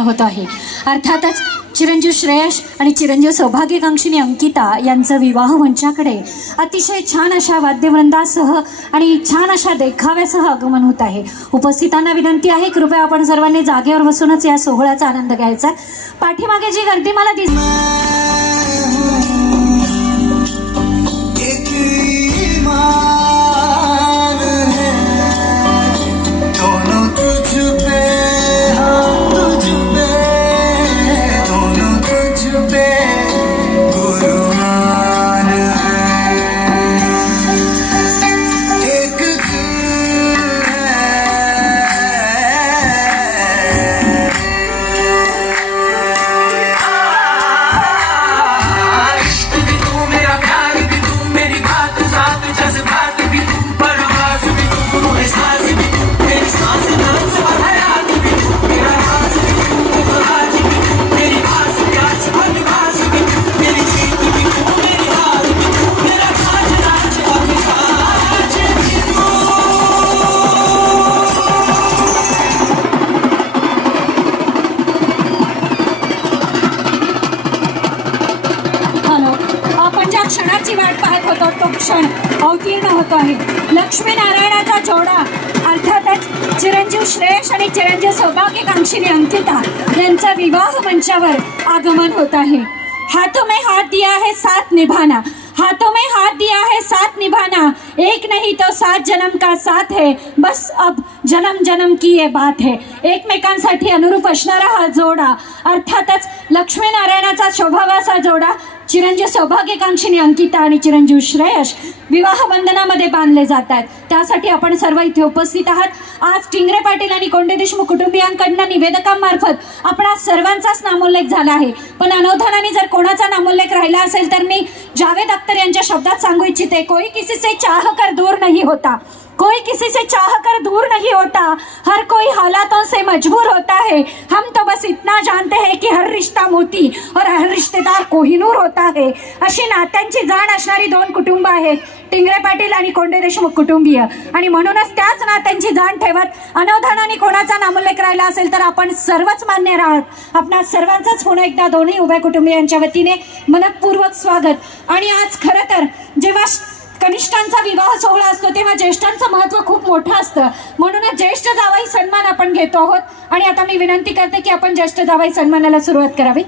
होत आहे। अर्थातच चिरंजीव श्रेयश आणि चिरंजीव सौभाग्यकांक्षिणी अंकिता यांचं विवाह मंचाकडे अतिशय छान अशा वाद्यवृंदासह आणि छान अशा देखाव्यासह आगमन होत आहे। उपस्थितांना विनंती आहे, कृपया आपण सर्वांनी जागेवर बसूनच या सोहळ्याचा आनंद घ्यायचा। पाठीमागे जी गर्दी मला क्षणाची वाट पाहत होतो तो क्षण अवतीर्ण होतो आहे। लक्ष्मी नारायणाचा जोडा अर्थातच चिरंजीव श्रेयश आणि चिरंजीव सौभाग्यकांक्षिणी अंकिता यांचा विवाह मंचावर आगमन होत आहे। हाथों में हाथ दिया है साथ निभाना, हाथों में हाथ दिया है साथ निभाना, एक नहीं तो 7 जन्म का साथ है, बस अब जन्म जन्म की ये बात है। एकमेकांसाठी अनुरूप असणारा हा जोडा अर्थातच लक्ष्मीनारायणाचा शोभावाचा जोडा चिरंजीव सौभाग्यकांक्षिणी अंकिता आणि चिरंजीव श्रेयश विवाह बंधनामध्ये बांधले जातात। त्यासाठी आपण सर्व इथे उपस्थित आहात। आज टिंगरे पाटील आणि कोंडे देशमुख कुटुंबियांकडून निवेदकांमार्फत आपणा सर्वांचाच नामोल्लेख झाला आहे, पण अनवधानाने जर कोणाचा नामोल्लेख राहिला असेल तर मी जावेद अख्तर यांच्या शब्दात सांगू इच्छिते, कोई किसी से चाह कर दूर नहीं होता, कोई किसी से चाह कर दूर नहीं होता, हर कोई हालातों से मजबूर होता है। हम तो बस इतना जानते हैं कि हर रिश्ता मोती और हर रिश्तेदार कोहिनूर होता है। अशी नात्यांची जाण असणारी 2 कुटुंब आहेत, टिंगरे पाटील आणि कोंडे देशमुख कुटुंबीय, आणि म्हणूनच त्याच नात्यांची जाण ठेवत अनवधानाने कोणाचा नामोल्लेख राहिला असेल तर आपण सर्वच मान्य राहत आपणा सर्वांचंच पुन्हा एकदा दोन्ही उभय कुटुंबियांच्या वतीने मनपूर्वक स्वागत। आणि आज खरं तर जेव्हा कनिष्ठांचा विवाह सोहळा असतो तेव्हा ज्येष्ठांचं महत्त्व खूप मोठं असतं, म्हणूनच ज्येष्ठ जावई सन्मान आपण घेतो आहोत। आणि आता मी विनंती करते की आपण ज्येष्ठ जावई सन्मानाला सुरुवात करावी।